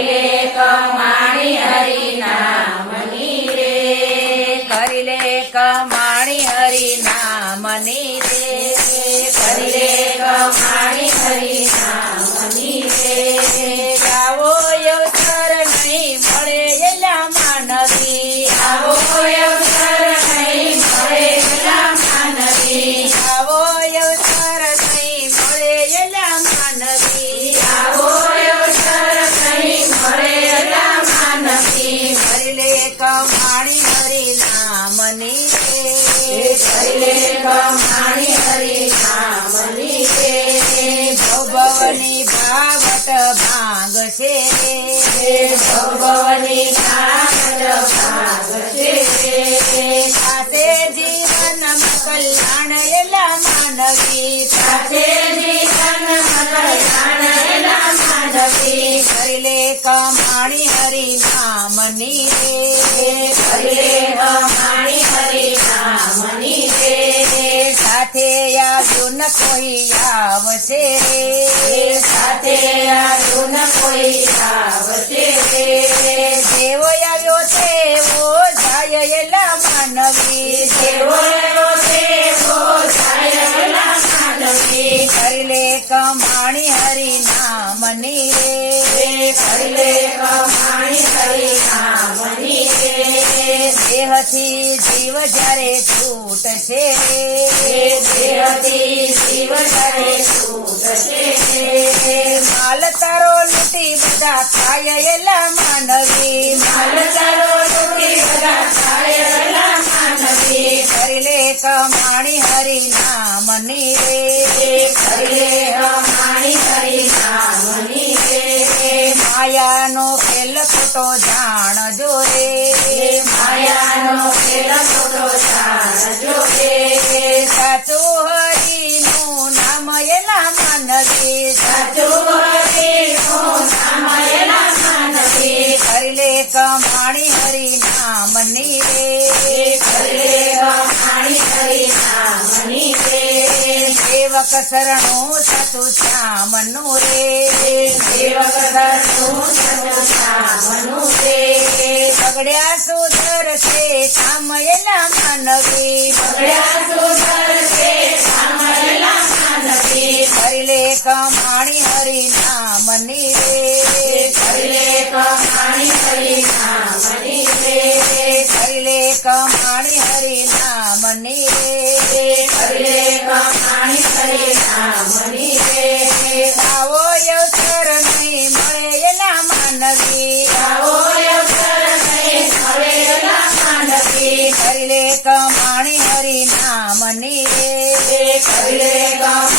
કરી લે કમાણી હરી નામની રે કરી લે કમાણી હરી નામની રે કરી લે કમાણી હરી નામની રે આવો અવસર નહીં મળે એલા માનવી આવો અવસર નહીં મળે એલા માનવી આવો અવસર નહીં મળે એલા માનવી આવો અવસર નહીં મળે એલા માનવી કરી લે કમાણી હરી નામની રે કરી લે કમાણી હરી નામની રે ભવની ભાવટ ભાંગ છે ભવની ભાગત ભાગ છે સાથે જીવન કલ્યાણ એલા માનવી સાથે જીવન કલ્યાણ એલા માનવી કરી લે કમાણી હરી નામની રે કરી લે કમાણી હરી નામની રે સાથે આવ્યું ન કોઈ આવશે સાથે આવ્યું ન કોઈ આવશે જેવો આવ્યો તેવો જાય એલા માનવી જેવો એવો તેવો જાય એલા માનવી કરી લે કમાણી હરી નામની રે કરી લે કમાણી હરી નામની રે દેહથી જીવ જ્યારે છૂટશે દેહથી જીવ કરે છૂટશે માલ તારો લૂટી બધા ખાય એલા માનવી માલ તારો લૂટી બધા ખાય એલા માનવી કરી લે કમાણી હરી નામની રે કરી લે કમાણી હરી નામની રે માયાનો ખેલ ખોટો જાણજો રે માયાનો ખેલ ખોટો જાણજો રે સાચું હરીનું નામ એલા માનવી સાચું હરીનું નામ એલા માનવી કરી લે કમાણી હરી નામની રે કરી લે કમાણી હરી નામની રે સેવક શરણું સતુ શ્યામનું રે સેવક ધરનું સતું સામનું રે બગડ્યા સુધરશે કામ એલા માનવી બગડ્યા સુધરશે કામ એલા માનવી કરી લે કમાણી હરી નામની રે કરી લે કમાણી હરી નામની રે કરી લે કમાણી હરી નામની રે કરી લે કમાણી હરી નામની રે આવો અવસર નહીં મળે એલા માનવી આવો અવસર નહીં મળે એલા માનવી કરી લે કમાણી હરી નામની રે કરી લે કમાણી